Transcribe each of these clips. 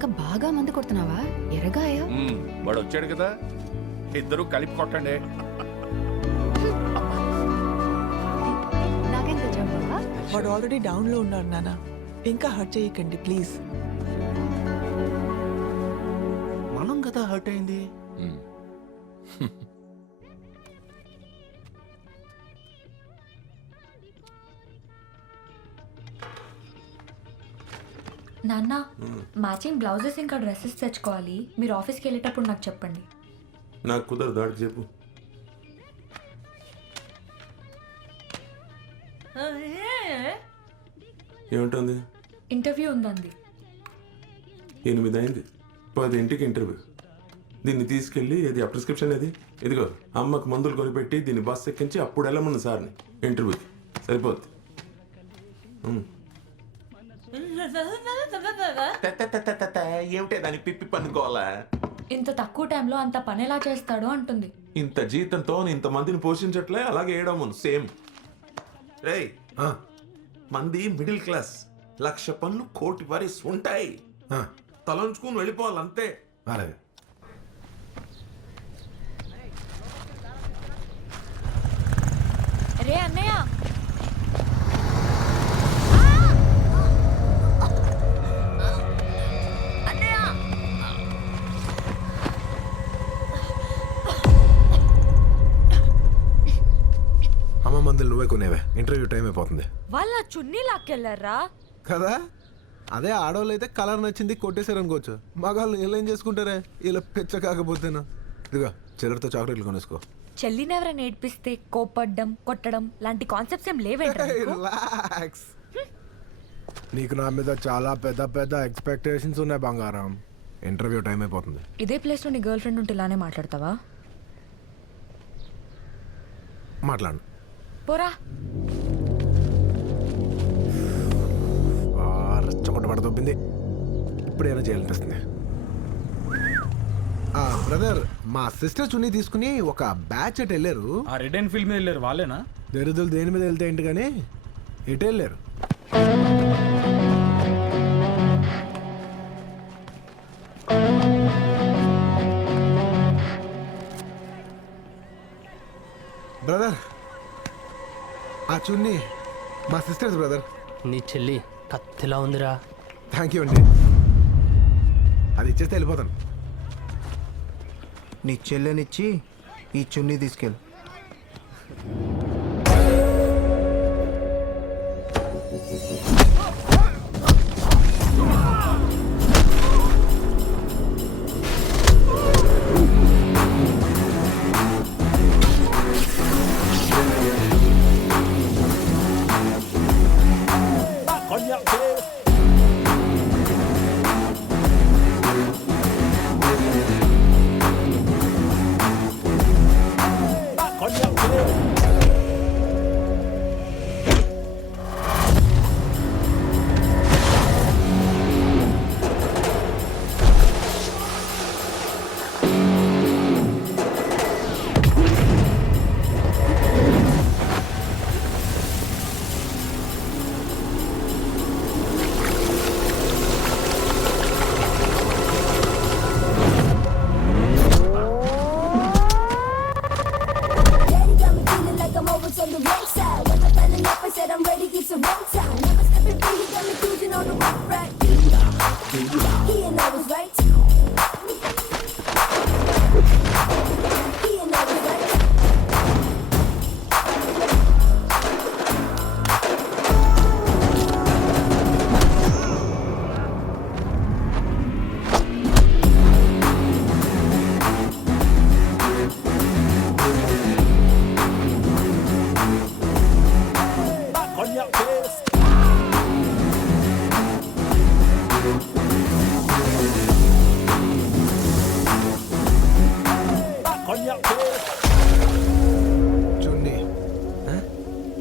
లేక బాగా మందు కొడుతున్నావా? ఎరగాయా? వాడు వచ్చాడు కదా. ఇద్దరు కలిపి కొట్టండి. నాకేం తెచ్చావు బావా? వాడు ఆల్రెడీ డౌన్లో ఉన్నాడు నాన్న ఇంకా హర్ట్ చేయకండి ప్లీజ్. మనం కదా హర్ట్ అయింది. నాన్న మ్యాచింగ్ బ్లౌజెస్ ఇంకా డ్రెస్సెస్ తెచ్చుకోవాలి. మీరు ఆఫీస్కి వెళ్ళేటప్పుడు నాకు చెప్పండి. నాకు కుదరదు దాడికి చెప్పు. ఏముంటుంది? ఇంటర్వ్యూ ఉందండి. ఎనిమిది అయింది. పదింటికి ఇంటర్వ్యూ. దీన్ని తీసుకెళ్ళి ఇది ఆ ప్రిస్క్రిప్షన్ ఏది? ఇదిగో అమ్మకు మందులు కొనిపెట్టి దీన్ని బస్ ఎక్కించి అప్పుడు వెళ్ళమన్న సార్ని. ఇంటర్వ్యూకి. సరిపోద్ది. తె, ఏమిటే దాన్ని పిప్పి పనుకోవాలా ఇంత తక్కువ టైంలో అంత పని ఎలా చేస్తాడో అంటుంది. ఇంత జీతంతో ఇంత మందిని పోషించట్లే అలాగే వేయడం సేమ్. రేయ్ మంది మిడిల్ క్లాస్ లక్ష పనులు కోటి వరిస్ ఉంటాయి. తలంచుకుని వెళ్ళిపోవాలి అంతే అలాగే. రే అన్నయ్య! మందులు నువ్వే కొనేవే ఇంటర్వ్యూ టైం అయిపోతుంది. వాళ్ళ చున్నీ లాక్కెళ్ళారా? కదా? అదే ఆడవాళ్ళు అయితే కలర్ నచ్చింది కొట్టేశారు అనుకోవచ్చు. మగాళ్ళు వీళ్ళు ఏం చేసుకుంటారే? ఇలా పిచ్చ కాకపోతేనా? ఇదిగో చిల్లరతో చాక్లెట్లు కొనేసుకో. చెల్లిని ఎవరైనా ఏడ్పిస్తే కోపడ్డం కొట్టడం లాంటి కాన్సెప్ట్స్ ఏం లేవేంట్రా నీకు? రిలాక్స్ నీకు నా మీద చాలా పెద్ద పెద్ద ఎక్స్పెక్టేషన్స్ ఉన్నాయి బంగారం. ఇంటర్వ్యూ టైం అయిపోతుంది. ఇదే ప్లేస్లో నీ గర్ల్ ఫ్రెండ్ ఉంటే ఇలానే మాట్లాడతావా? మాట్లాడు. పోరా. రచ్చగొట్ట పడదొబ్బింది ఇప్పుడు ఏమైనా చేయాలనిపిస్తుంది బ్రదర్ మా సిస్టర్ చున్నీ తీసుకుని ఒక బ్యాచ్ అటు వెళ్ళారు. ఆ రెడ్ అండ్ ఫీల్డ్ మీద వెళ్ళారు వాళ్ళేనా? దరిద్రులు దేని మీద వెళ్తే ఏంటి కానీ ఎటు వెళ్ళారు? బ్రదర్ ఆ చున్నీ మా సిస్టర్స్ బ్రదర్ నీ చెల్లి కత్తిలా ఉందిరా. థ్యాంక్ యూ అండి. అది ఇచ్చేస్తే వెళ్ళిపోతాను. నీ చెల్లెనిచ్చి ఈ చున్నీ తీసుకెళ్ళు. When I in love, I said I'm ready, it's a wrong time. Never stepping free, he got me cruising on the. He and I was right.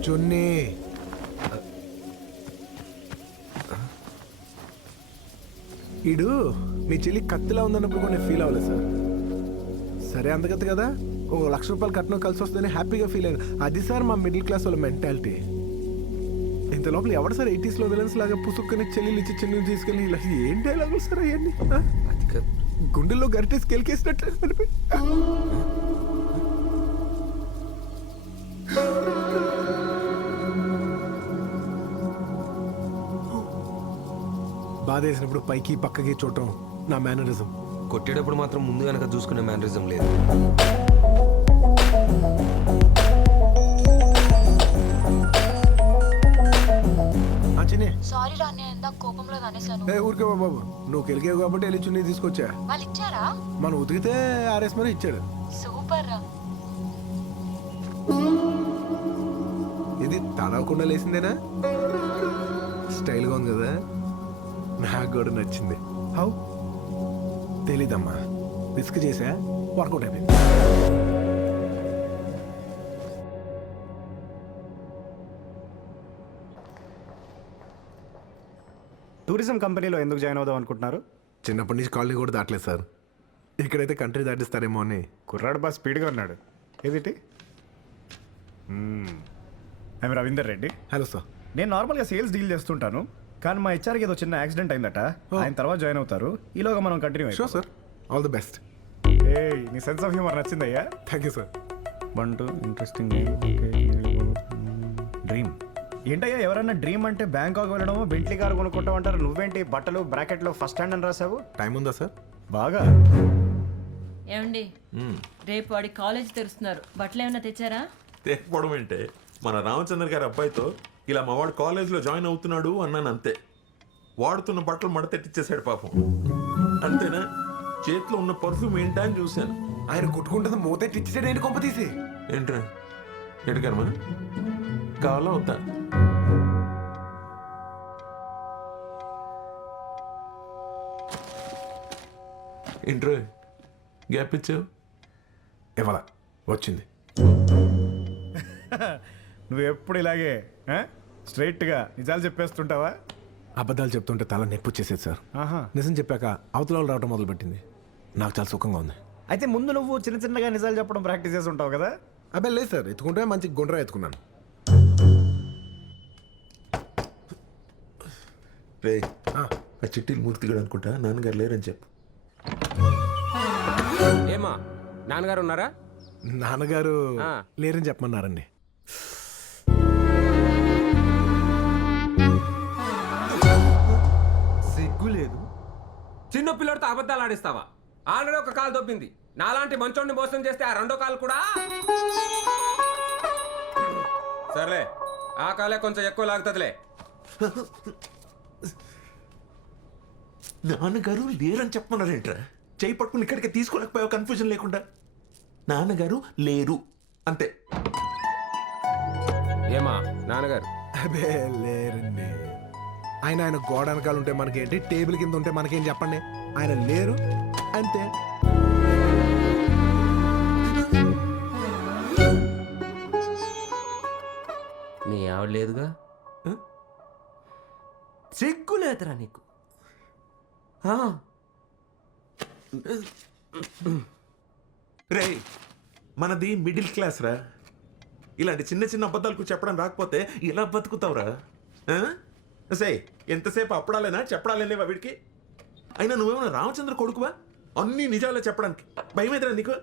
చున్నీ ఈడు మీ చెల్లి కత్తిలా ఉందన్నప్పుడు కూడా ఫీల్ అవ్వలేదు సార్. సరే అందుకత కదా? ఒక లక్ష రూపాయలు కట్నం కలిసి వస్తేనే హ్యాపీగా ఫీల్ అయ్యాను. అది సార్ మా మిడిల్ క్లాస్ వాళ్ళ మెంటాలిటీ ఇంత లోపల ఎవడు సార్ ఎయిటీస్లో విలన్స్ లాగా పుసుక్కుని చెల్లెలు ఇచ్చి చెల్లెలు తీసుకెళ్ళి ఇలా ఏం డైలాగులు సార్ అవన్నీ? గుండెల్లో గరిటేసి కెలికేసినట్టు అనిపి- బాధ వేసినప్పుడు పైకి పక్కకి చూడటం నా మేనరిజం. కొట్టేటప్పుడు మాత్రం ముందు వెనక చూసుకునే మేనరిజం లేదు. చిన్ని సారీ రా నేను ఇందాక కోపంలో అనేసాను ఏ ఊరికే బాబు నువ్వు కెలికావు కాబట్టి వెళ్ళి చున్నీ తీసుకొచ్చా? వాళ్ళు ఇచ్చారా? మనం ఉతికితే ఆర్ఎస్ మరి ఇచ్చాడు. సూపర్ రా. ఇది తడవకుండా లేసిందేనా స్టైల్గా ఉంది కదా. నాకు కూడా నచ్చింది. హౌ? తెలీదమ్మా. రిస్క్ చేసా? వర్కౌట్ అయిపోయింది. టూరిజం కంపెనీలో ఎందుకు జాయిన్ అవుదాం అనుకుంటున్నారు? చిన్నప్పటి నుంచి కాలనీ కూడా దాటలేదు సార్. ఇక్కడైతే కంట్రీ దాటిస్తారేమో అని. కుర్రాడు బాగా స్పీడ్గా ఉన్నాడు. ఏదిటి? I'm Ravinder Reddy. Hello sir. నేను నార్మల్గా సేల్స్ డీల్ చేస్తుంటాను. కానీ మా హెచ్ఆర్కి ఏదో చిన్న యాక్సిడెంట్ అయిందట. ఆయన తర్వాత జాయిన్ అవుతారు. ఈలోగా మనం continue sure sir all the best ఏ నీ sense of humour నచ్చిందయ్యా? Thank you sir one two interesting dream ఏంటయ్యా ఎవరన్నా డ్రీమ్ అంటే బ్యాంకాక్ వెళ్ళడమో బెంట్లీ కార్ కొనుక్కుంటాం అంటారు నువ్వేంటి బట్టలు బ్రాకెట్లో ఫస్ట్ హ్యాండ్ అని రాసావు? టైం ఉందా సార్ బాగా. ఏమండి? రేపు వాడి కాలేజ్ తెరుస్తున్నారు. బట్టలు ఏమైనా తెచ్చారా? తేకపోవడం ఏంటే మన రామచంద్ర గారి అబ్బాయితో ఇలా మా వాడు కాలేజ్లో జాయిన్ అవుతున్నాడు అన్నాను అంతే. వాడుతున్న బట్టలు మడతెట్టిచ్చేసాడు పాపం. అంతేనా? చేతిలో ఉన్న పర్ఫ్యూమ్ ఏంటా అని చూశాను. ఆయన కొట్టుకుంటుంది మూతే టిచ్చాడు ఏంటి కొంప తీసి? ఏంట్రా? ఎడకర్మా కావాలా వద్దా? ఏంట్రా? గ్యాప్ ఇచ్చావు? ఇవాళ వచ్చింది. నువ్వు ఎప్పుడు ఇలాగే స్ట్రైట్గా నిజాలు చెప్పేస్తుంటావా? అబద్ధాలు చెప్తుంటే తల నొప్పి వచ్చేసేది సార్. ఆహా. నిజం చెప్పాక అవతల వాళ్ళు రావడం మొదలుపెట్టింది. నాకు చాలా సుఖంగా ఉంది. అయితే ముందు నువ్వు చిన్న చిన్నగా నిజాలు చెప్పడం ప్రాక్టీస్ చేసి ఉంటావు కదా? అబ్బాయి లేదు సార్. ఎత్తుకుంటే మంచి గుండ్రా ఎత్తుకున్నాను. రే ఆ, చిట్టీలు మూర్తిగాడు అనుకుంటా నాన్నగారు లేరని చెప్పు. ఏమా నాన్నగారు ఉన్నారా? నాన్నగారు. లేరని చెప్పమన్నారండి. చిన్న పిల్లడితో అబద్ధాలు ఆడిస్తావా? ఆల్రెడీ ఒక కాలు దొబ్బింది. నాలాంటి మంచోడిని మోసం చేస్తే ఆ రెండో కాలు కూడా? సర్లే ఆ కాలే కొంచెం ఎక్కువ లాగుతుందిలే. నాన్నగారు లేరని చెప్పమన్నారేంట్రా? చేయి పట్టుకుని ఇక్కడికి తీసుకోలేకపోయావు కన్ఫ్యూజన్ లేకుండా. నాన్నగారు లేరు అంతే. ఏమా నాన్నగారు? అబే లేరండి. ఆయన ఆయన గోడ వెనకాల ఉంటే మనకేంటి? టేబుల్ కింద ఉంటే మనకేం చెప్పండి? ఆయన లేరు. అంతే. మీ ఆవిడ లేదుగా? సిగ్గు లేదురా నీకు. రే మనది మిడిల్ క్లాస్ రా. ఇలాంటి చిన్న చిన్న అబద్ధాలకు చెప్పడం రాకపోతే ఎలా బతుకుతావురా? సే ఎంతసేపు అప్పడాలేనా? చెప్పడాలేవా వీడికి? అయినా నువ్వేమన్నా రామచంద్ర కొడుకువా? అన్ని నిజాలే చెప్పడానికి. భయం ఎదురా నీకు?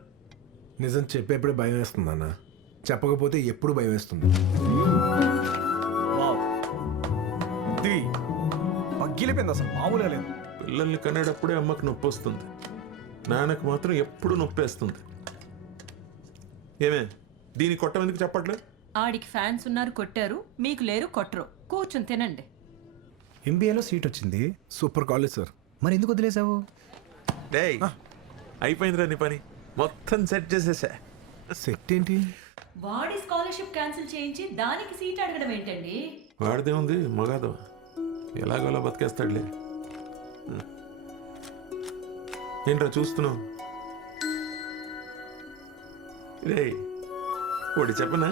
నిజం చెప్పేప్పుడే భయం వేస్తుంది అన్న చెప్పకపోతే ఎప్పుడు భయం వేస్తుంది ఇది పగ్గిలిపోయింది అసలు మామూలుగా లేదు. పిల్లల్ని కనేటప్పుడే అమ్మకు నొప్పి వస్తుంది నాన్నకు మాత్రం ఎప్పుడు నొప్పేస్తుంది. ఏమే దీని కొట్టం ఎందుకు చెప్పట్లే ఆడికి ఫ్యాన్స్ ఉన్నారు కొట్టారు. మీకు లేరు కొట్టరు. కూర్చుని తినండి. ఎంబీఏలో సీట్ వచ్చింది. Super college sir. మరి ఎందుకు వదిలేసావు? డేయ్ అయిపోయిందిరా నీ పని. మొత్తం సెట్ చేసేసా. సెట్ ఏంటి? వాడి స్కాలర్షిప్ క్యాన్సిల్ చేయించి దానికి సీట్ అడగడం ఏంటండి? వాడిదే ఉంది మగాదు ఎలాగోలా బతికేస్తాడులే. ఏంట్రా చూస్తున్నావు? రే ఒకటి చెప్పనా?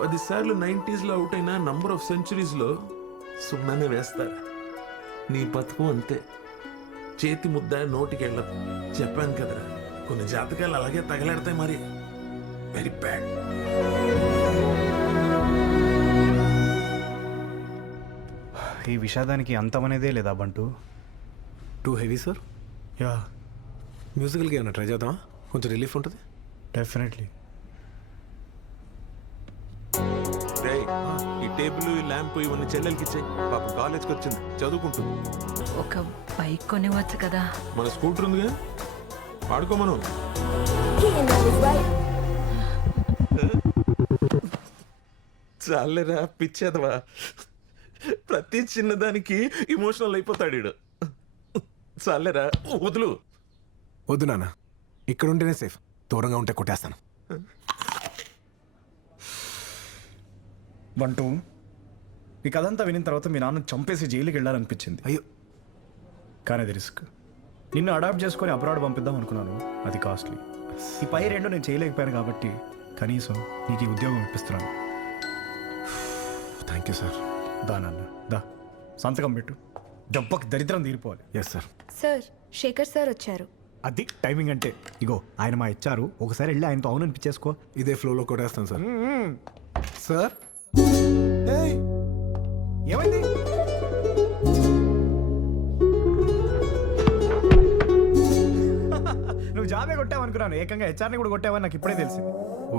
పదిసార్లు నైంటీస్లో అవుట్ అయిన నంబర్ ఆఫ్ సెంచురీస్లో సున్నానే వేస్తారు? నీ బతుకు అంతే. చేతి ముద్ద నోటికి వెళ్ళదు చెప్పాను కదరా కొన్ని జాతకాలు అలాగే తగలాడతాయి మరి. వెరీ బ్యాడ్ ఈ విషాదానికి అంతమనేదే లేదా Bantu? Too heavy sir ya. మ్యూజికల్కి ఏమైనా ట్రై చేద్దామా? కొంచెం రిలీఫ్ ఉంటుంది? డెఫినెట్లీ టేబుల్ ల్యాంప్ ఇవన్నీ చెల్లెలకి ఇచ్చాయి. పాప కాలేజ్కి వచ్చింది. చదువుకుంటుంది. ఒక బైక్ కొనివచ్చు కదా. మన స్కూటర్ ఉందిగా? వాడుకో మనం. చాలేరా పిచ్చేదవా? ప్రతి చిన్నదానికి ఇమోషనల్ అయిపోతాడు ఈడు. చాలేరా వదులు. వద్దు నాన్న. ఇక్కడ ఉంటేనే సేఫ్ దూరంగా ఉంటే కొట్టేస్తాను. బంటు ఈ కథంతా వినిన తర్వాత మీ నాన్న చంపేసి జైలుకి వెళ్ళాలనిపించింది. అయ్యో. కానీ అది రిస్క్. నిన్ను అడాప్ట్ చేసుకొని అబ్రాడ్ పంపిద్దాం అనుకున్నాను. అది కాస్ట్లీ. ఈ పై రెండు నేను చేయలేకపోయాను కాబట్టి కనీసం నీకు ఈ ఉద్యోగం ఇప్పిస్తున్నాను. థ్యాంక్ యూ సార్ దా నాన్న దా. సంతకం పెట్టు. దెబ్బకి దరిద్రం తీరిపోవాలి. Yes sir sir Shekhar sir వచ్చారు. అది టైమింగ్ అంటే ఇగో ఆయన మా ఇచ్చారు ఒకసారి వెళ్ళి ఆయనతో అవును అనిపించేసుకో ఇదే ఫ్లోలో కొట్టేస్తాను సార్ సార్ ఏమైంది? నువ్వు జాబే కొట్టావనుకున్నాను. ఏకంగా హెచ్ఆర్ని కూడా కొట్టావని నాకు ఇప్పుడే తెలిసింది.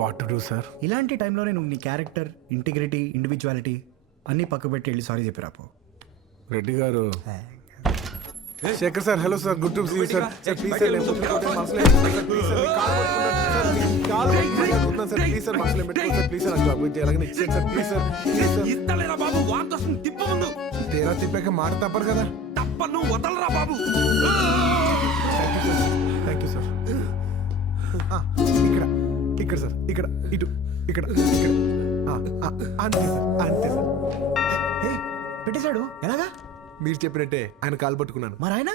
వాట్ టు డూ సార్ ఇలాంటి టైంలోనే నువ్వు నీ క్యారెక్టర్ ఇంటిగ్రిటీ ఇండివిజువాలిటీ అన్నీ పక్క పెట్టి వెళ్ళి సారీ చెప్పి రాపో రెడ్డి గారు. Shekhar sir hello sir good to see sir sir please sir please sir. Please sir మనసులో ఏం పెట్టుకోలేదు సార్. ప్లీజ్ సార్ నాకు జాబ్ ఇచ్చి ఎలాగైనా ఇచ్చేయండి sir. Please sir please sir. ఇస్తలేరా బాబు వాంత వస్తుంది తిప్ప ముందు. తేరా తిప్పాక మాట తప్పరు కదా. తప్ప నువ్వు వదలరా బాబు. థ్యాంక్ యూ సార్ ఇక్కడ ఇక్కడ సార్ ఇక్కడ ఇటు ఇక్కడ ఇక్కడ. ఆ, ఆ, అంతే సార్ అంతే సార్ ఏయ్, పెట్టేశాడు? ఎలాగా? మీరు చెప్పినట్టే ఆయన కాలు పట్టుకున్నాను. మరి ఆయన?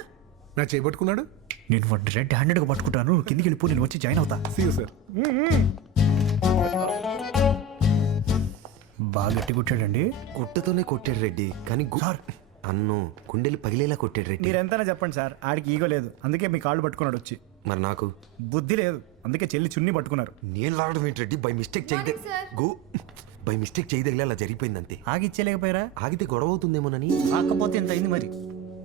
నా చేపట్టుకున్నాడు నేను వాడిని రెడ్ హ్యాండెడ్గా పట్టుకుంటాను. నువ్వు కిందికి వెళ్ళిపో నేను వచ్చి జాయిన్ అవుతా. సార్ బాగా గట్టి కొట్టాడండి. గుట్టతోనే కొట్టాడు రెడ్డి. కానీ గు- అన్ను గుండెలు పగిలేలా కొట్టాడు రెడ్డి. మీరు ఎంతైనా చెప్పండి సార్ ఆడికి ఈగో లేదు. అందుకే మీ కాళ్ళు పట్టుకున్నాడు వచ్చి. మరి నాకు? బుద్ధి లేదు. అందుకే చెల్లి చున్ని పట్టుకున్నారు. నేను లాగడం ఏంటి రెడ్డి? బై మిస్టేక్ చేయదే గో బై మిస్టేక్ చేయదగిలే అలా జరిగిపోయింది అంతే ఆగి ఇచ్చేయలేకపోయారా ఆగితే గొడవ అవుతుందేమోనని. కాకపోతే ఎంత అయింది మరి?